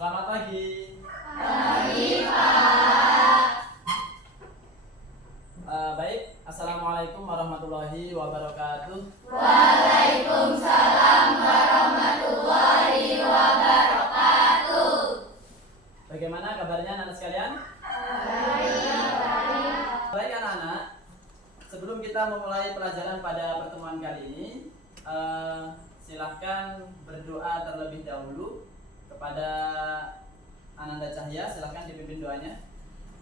Selamat pagi. Pagi, Pak. Baik, Assalamualaikum warahmatullahi wabarakatuh. Waalaikumsalam warahmatullahi wabarakatuh. Bagaimana kabarnya anak sekalian? Baik anak-anak, sebelum kita memulai pelajaran pada pertemuan kali ini, silahkan berdoa terlebih dahulu kepada Ananda Cahya. Silahkan dipimpin doanya.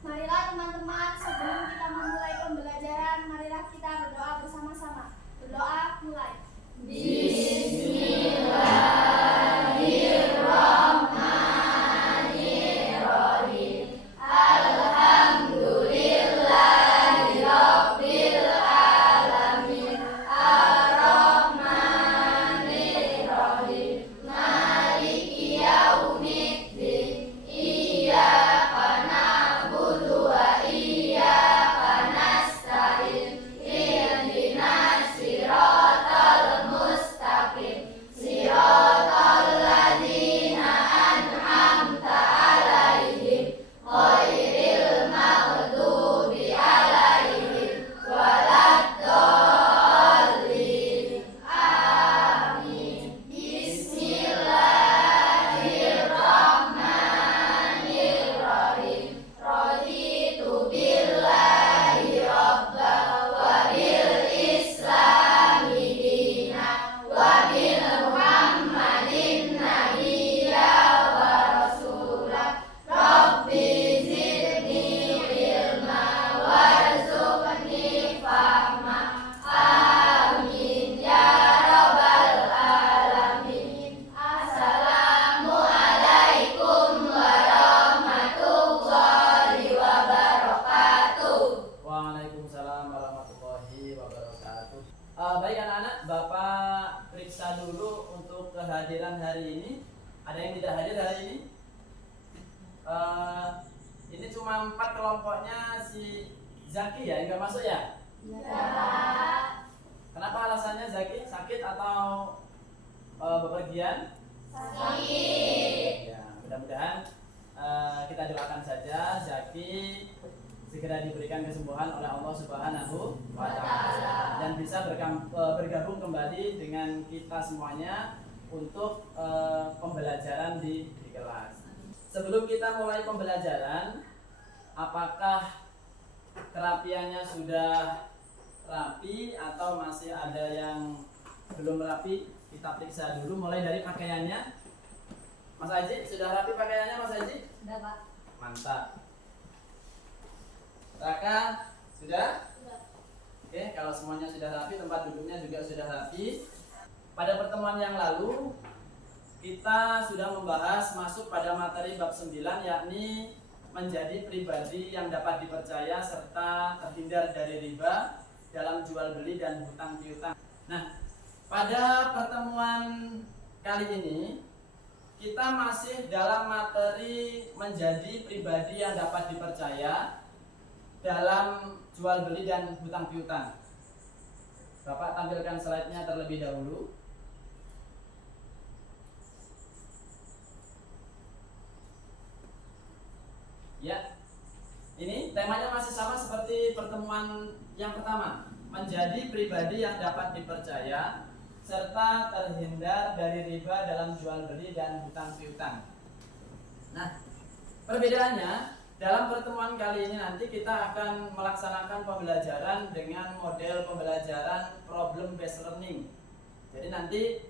Marilah teman-teman, sebelum kita memulai pembelajaran, marilah kita berdoa bersama-sama. Berdoa mulai. Bismillahirrahmanirrahim. Alhamdulillahirabbil alamin. Arrahmanirrahim. Maliki yaumiddin. Iyyaka na'budu wa iyyaka nasta'in. Ihdinas siratal mustaqim. Siratal ladzina an'amta 'alaihim ghairil maghdubi 'alaihim waladdallin. Amin. Bismillahirrahmanirrahim. Raditu billahi rabba wa bil islami dina wa bi Muhammadin nabiyya wa rasulah. Rabbi zidni ilma warzuqni fahma. Amin ya rabbal alamin. Assalamualaikum warahmatullahi wabarakatuh. Waalaikumsalam warahmatullahi wabarakatuh. Baik anak-anak, Bapak periksa dulu untuk kehadiran hari ini. Ada yang tidak hadir hari ini? Ini cuma 4 kelompoknya si Zaki ya, enggak masuk ya? Kenapa alasannya Zaki? Sakit atau bepergian? Sakit. Ya, mudah-mudahan kita doakan saja Zaki segera diberikan kesembuhan oleh Allah Subhanahu wa Ta'ala dan bisa bergabung kembali dengan kita semuanya untuk pembelajaran di kelas. Sebelum kita mulai pembelajaran, apakah kerapiannya sudah rapi atau masih ada yang belum rapi? Kita periksa dulu mulai dari pakaiannya. Mas Aji, sudah rapi pakaiannya Mas Aji? Sudah, Pak. Mantap. Raka, sudah? Oke, kalau semuanya sudah rapi, tempat duduknya juga sudah rapi. Pada pertemuan yang lalu, kita sudah membahas masuk pada materi bab 9, yakni menjadi pribadi yang dapat dipercaya serta terhindar dari riba dalam jual beli dan hutang piutang. Nah, pada pertemuan kali ini kita masih dalam materi menjadi pribadi yang dapat dipercaya dalam jual beli dan hutang piutang. Bapak tampilkan slide-nya terlebih dahulu. Ya, ini temanya masih sama seperti pertemuan yang pertama, menjadi pribadi yang dapat dipercaya serta terhindar dari riba dalam jual beli dan hutang piutang. Nah, perbedaannya dalam pertemuan kali ini nanti kita akan melaksanakan pembelajaran dengan model pembelajaran problem based learning. Jadi nanti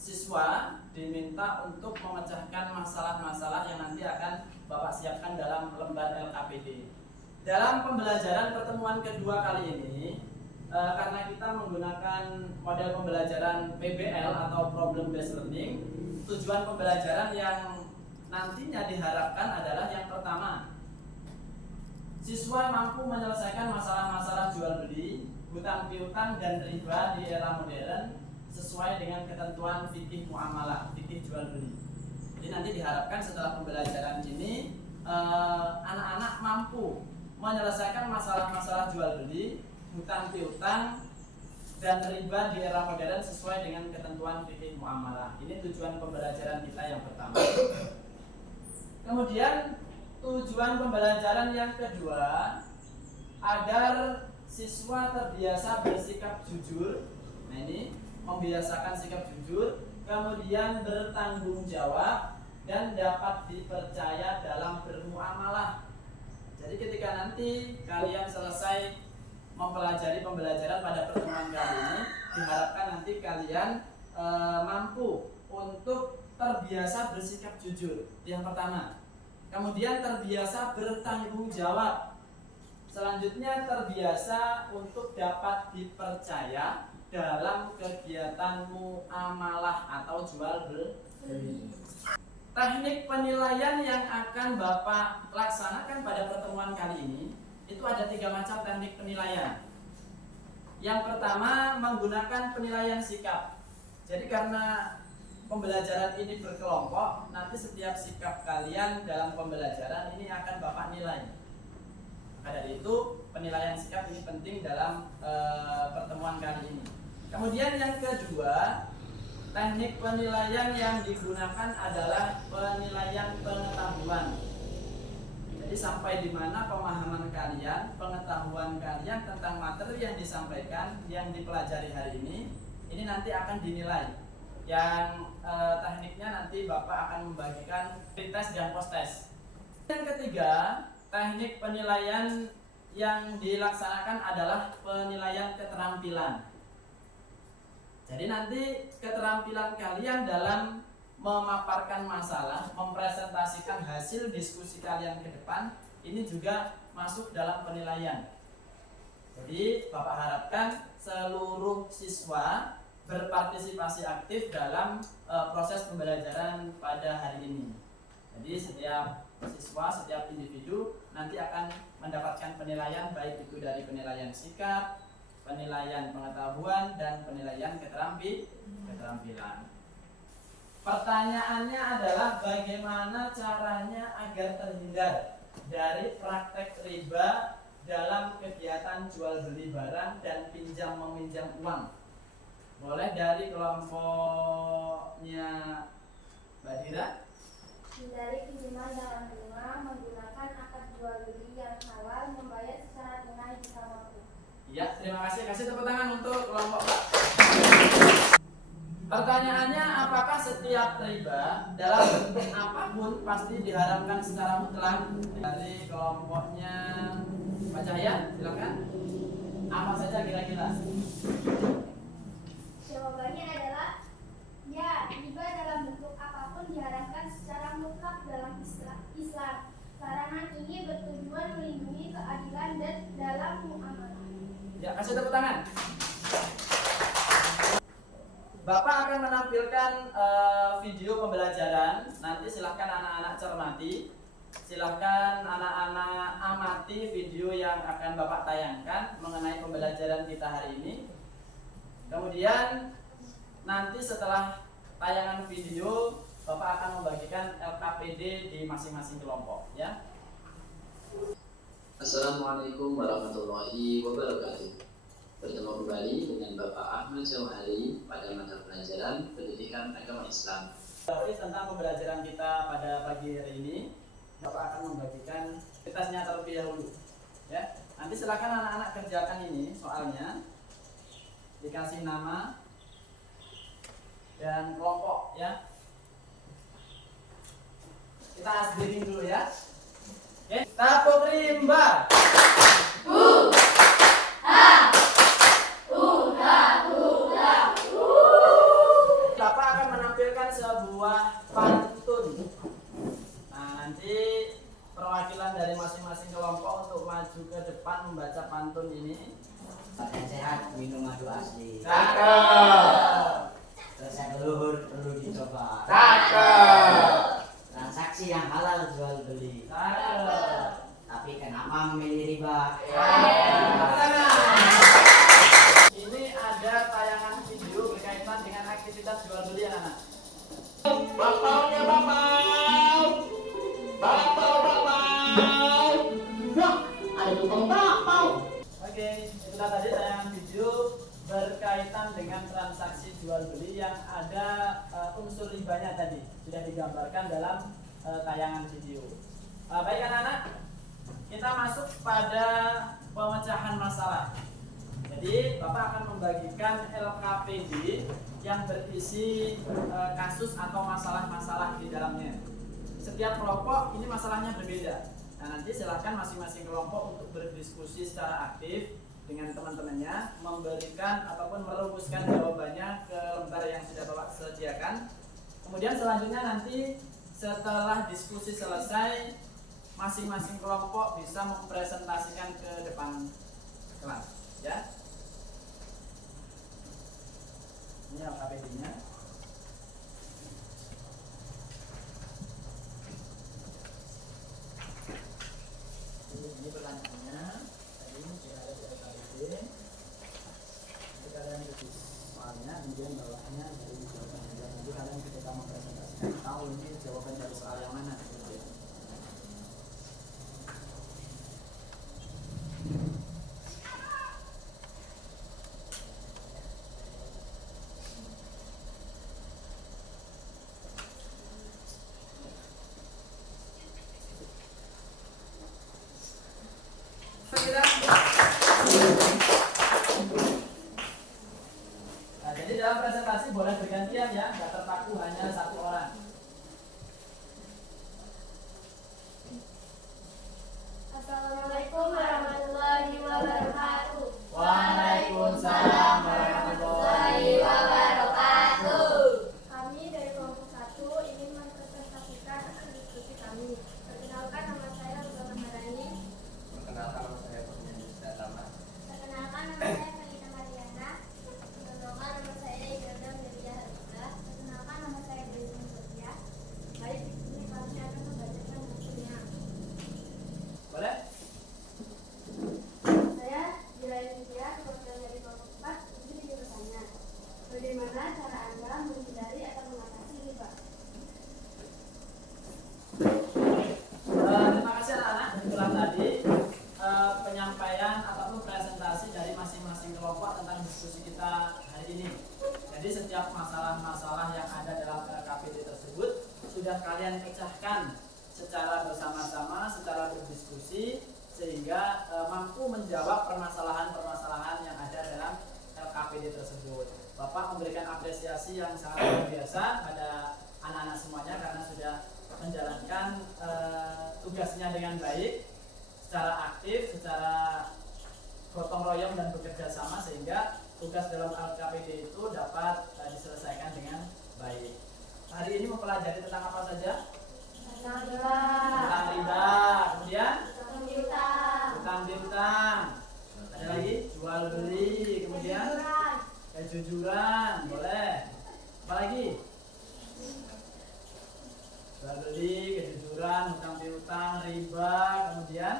siswa diminta untuk memecahkan masalah-masalah yang nanti akan Bapak siapkan dalam lembar LKPD. Dalam pembelajaran pertemuan kedua kali ini, karena kita menggunakan model pembelajaran PBL atau problem based learning, tujuan pembelajaran yang nantinya diharapkan adalah yang pertama, siswa mampu menyelesaikan masalah-masalah jual beli, hutang piutang dan riba di era modern sesuai dengan ketentuan fikih muamalah, fikih jual beli. Jadi nanti diharapkan setelah pembelajaran ini anak-anak mampu menyelesaikan masalah-masalah jual beli, hutang piutang dan riba di era modern sesuai dengan ketentuan fikih muamalah. Ini tujuan pembelajaran kita yang pertama. Kemudian tujuan pembelajaran yang kedua, agar siswa terbiasa bersikap jujur. Nah, ini membiasakan sikap jujur, kemudian bertanggung jawab dan dapat dipercaya dalam bermuamalah. Jadi ketika nanti kalian selesai mempelajari pembelajaran pada pertemuan kali ini, diharapkan nanti kalian mampu untuk terbiasa bersikap jujur. Yang pertama. Kemudian terbiasa bertanggung jawab. Selanjutnya terbiasa untuk dapat dipercaya dalam kegiatan muamalah atau jual beli. Teknik penilaian yang akan Bapak laksanakan pada pertemuan kali ini itu ada 3 macam teknik penilaian. Yang pertama menggunakan penilaian sikap. Jadi karena pembelajaran ini berkelompok, nanti setiap sikap kalian dalam pembelajaran ini akan Bapak nilai. Maka dari itu penilaian sikap ini penting dalam pertemuan kali ini. Kemudian yang kedua, teknik penilaian yang digunakan adalah penilaian pengetahuan. Jadi sampai di mana pemahaman kalian, pengetahuan kalian tentang materi yang disampaikan, yang dipelajari hari ini nanti akan dinilai. Yang tekniknya nanti Bapak akan membagikan pre-test dan post-test. Yang ketiga, teknik penilaian yang dilaksanakan adalah penilaian keterampilan. Jadi nanti keterampilan kalian dalam memaparkan masalah, mempresentasikan hasil diskusi kalian ke depan, ini juga masuk dalam penilaian. Jadi Bapak harapkan seluruh siswa berpartisipasi aktif dalam proses pembelajaran pada hari ini. Jadi setiap siswa, setiap individu nanti akan mendapatkan penilaian, baik itu dari penilaian sikap, penilaian pengetahuan, dan penilaian keterampilan. Pertanyaannya adalah bagaimana caranya agar terhindar dari praktek riba dalam kegiatan jual beli barang dan pinjam meminjam uang. Boleh dari kelompoknya Mbak Dira? Hindari pinjaman dalam bunga, menggunakan akad jual beli yang halal, membayar secara tunai jika mampu. Ya, terima kasih. Kasih tepuk tangan untuk kelompok Mbak. Pertanyaannya, apakah setiap riba dalam bentuk apapun pasti diharamkan secara mutlak? Dari kelompoknya Pak Cahya, silakan. Apa saja kira-kira? Jawabannya adalah ya, riba dalam bentuk apapun diharamkan secara mutlak dalam Islam. Larangan ini bertujuan melindungi keadilan dan dalam muamalah. Ya, kasih tepuk tangan. Bapak akan menampilkan video pembelajaran. Nanti silahkan anak-anak cermati. Silahkan anak-anak amati video yang akan Bapak tayangkan mengenai pembelajaran kita hari ini. Kemudian nanti setelah tayangan video, Bapak akan membagikan LKPD di masing-masing kelompok, ya. Assalamualaikum warahmatullahi wabarakatuh. Bertemu kembali dengan Bapak Ahmad Jauhari pada mata pelajaran Pendidikan Agama Islam. Tentang pembelajaran kita pada pagi hari ini, Bapak akan membagikan aktivitasnya terlebih dahulu, ya. Nanti silakan anak-anak kerjakan ini soalnya, dikasih nama dan kelompok, ya. Kita asliin dulu, ya. Oke, tepuk rimba. Bapak akan menampilkan sebuah pantun. Nah, nanti perwakilan dari masing-masing kelompok untuk maju ke depan membaca pantun ini. Badan sehat, minum madu asli. Cakep. Resep leluhur perlu dicoba. Cakep. Transaksi yang halal jual beli. Cakep. Tapi kenapa memilih riba? Ini ada tayangan video berkaitan dengan aktivitas jual beli anak-anak. Bapaunya bapau. Wah, ada tukang bapau. Oke, itulah tadi tayangan video berkaitan dengan transaksi jual beli yang ada unsur ribanya tadi sudah digambarkan dalam tayangan video. Baik anak-anak, kita masuk pada pemecahan masalah. Jadi Bapak akan membagikan LKPD yang berisi kasus atau masalah-masalah di dalamnya. Setiap kelompok ini masalahnya berbeda. Nah, nanti silakan masing-masing kelompok untuk berdiskusi secara aktif dengan teman-temannya, memberikan ataupun merumuskan jawabannya ke lembar yang sudah Bapak sediakan. Kemudian selanjutnya nanti setelah diskusi selesai, masing-masing kelompok bisa mempresentasikan ke depan kelas, ya. Ini LKPD-nya. Ini pertanyaannya. Tadi ini sudah ada di LKPD. Nanti kalian tulis soalnya, kemudian bawahnya dari jawaban. Nanti kalian ketika mempresentasikan tahu ini jawaban dari soal yang mana. Nah, jadi dalam presentasi boleh bergantian ya, nggak terpaku hanya satu orang. Assalamualaikum warahmatullahi wabarakatuh. Waalaikumsalam warahmatullahi wabarakatuh. Kami dari kelompok 1 ingin mempresentasikan hasil diskusi kami. Perkenalkan, nama saya Reza Maharani. Perkenalkan, nama saya Kurniadi Sudatama. Perkenalkan, nama saya Felita Mariana. Perkenalkan, nama saya Imelda Melia Harika. Perkenalkan, nama saya Dewi Mutia. Baik, di sini kami akan membacakan hasilnya. Boleh? Saya Jilai Mutia, perwakilan dari kelompok 4. Ini video bertanya, bagaimana cara Anda menghindari atau mengatasi riba? Terima kasih anak-anak. Itulah tadi penyampaian ataupun presentasi dari masing-masing kelompok tentang diskusi kita hari ini. Jadi setiap masalah-masalah yang ada dalam LKPD tersebut sudah kalian pecahkan secara bersama-sama, secara berdiskusi, sehingga mampu menjawab permasalahan-permasalahan yang ada dalam LKPD tersebut. Bapak memberikan apresiasi yang sangat luar biasa pada anak-anak semuanya karena sudah menjalankan tugasnya dengan baik, secara aktif, secara gotong royong dan bekerja sama, sehingga tugas dalam LKPD itu dapat diselesaikan dengan baik. Hari ini mempelajari tentang apa saja? Tentang riba, kemudian utang piutang, ada lagi jual beli, kemudian kejujuran, boleh. Apa lagi? Jual beli, kejujuran, utang piutang, riba, kemudian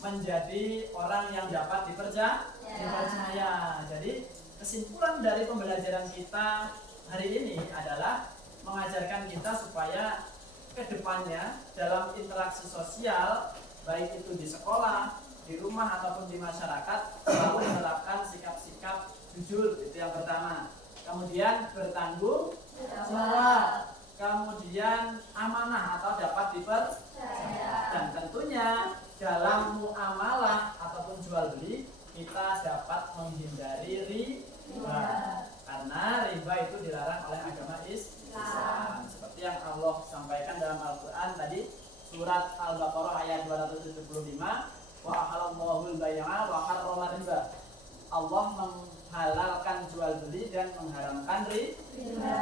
menjadi orang yang dapat dipercaya. Jadi kesimpulan dari pembelajaran kita hari ini adalah mengajarkan kita supaya kedepannya dalam interaksi sosial, baik itu di sekolah, di rumah ataupun di masyarakat, selalu menerapkan sikap-sikap jujur, itu yang pertama. Kemudian bertanggung jawab, kemudian amanah atau dapat dipercaya, dan tentunya dalam muamalah ataupun jual beli kita dapat menghindari riba, karena riba itu dilarang oleh agama Islam, seperti yang Allah sampaikan dalam Al-Quran tadi, surat Al-Baqarah ayat 275, wa ahalallahul bay'a wa harrama riba. Allah menghalalkan jual beli dan mengharamkan riba.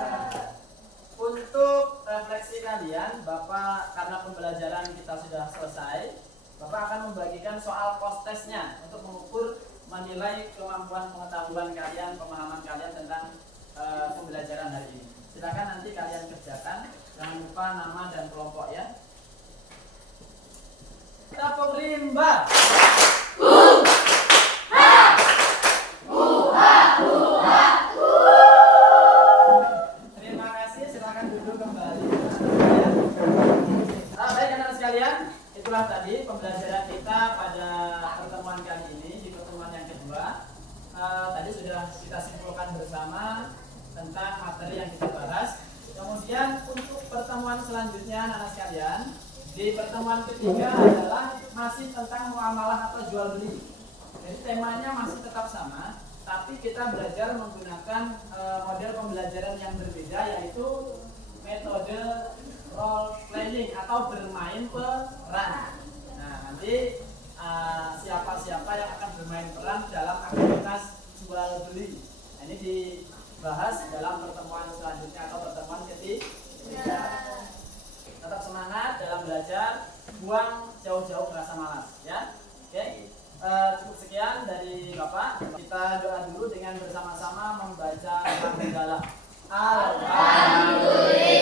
Untuk refleksi kalian, Bapak karena pembelajaran kita sudah selesai, Bapak akan membagikan soal post-testnya untuk mengukur, menilai kemampuan pengetahuan kalian, pemahaman kalian tentang pembelajaran hari ini. Silakan nanti kalian kerjakan, jangan lupa nama dan kelompok ya. Tepuk rimba. Terima kasih, silakan duduk kembali. Baik anak sekalian, itulah tadi pembelajaran kita pada pertemuan kali ini, di pertemuan yang kedua. tentang materi yang kita bahas. Kemudian untuk pertemuan selanjutnya anak-anak sekalian, di pertemuan ketiga adalah masih tentang muamalah atau jual beli. Jadi temanya masih tetap sama, tapi kita belajar menggunakan model pembelajaran yang berbeda, yaitu metode role playing atau bermain peran. Nah, nanti siapa-siapa yang akan bermain peran dalam aktivitas jual beli. Nah, ini dibahas dalam pertemuan selanjutnya atau pertemuan ketiga. Tetap semangat dalam belajar, buang jauh-jauh rasa malas, ya. Oke. Cukup sekian dari Bapak. Kita doa dulu dengan bersama-sama membaca hamdalah. Alhamdulillah.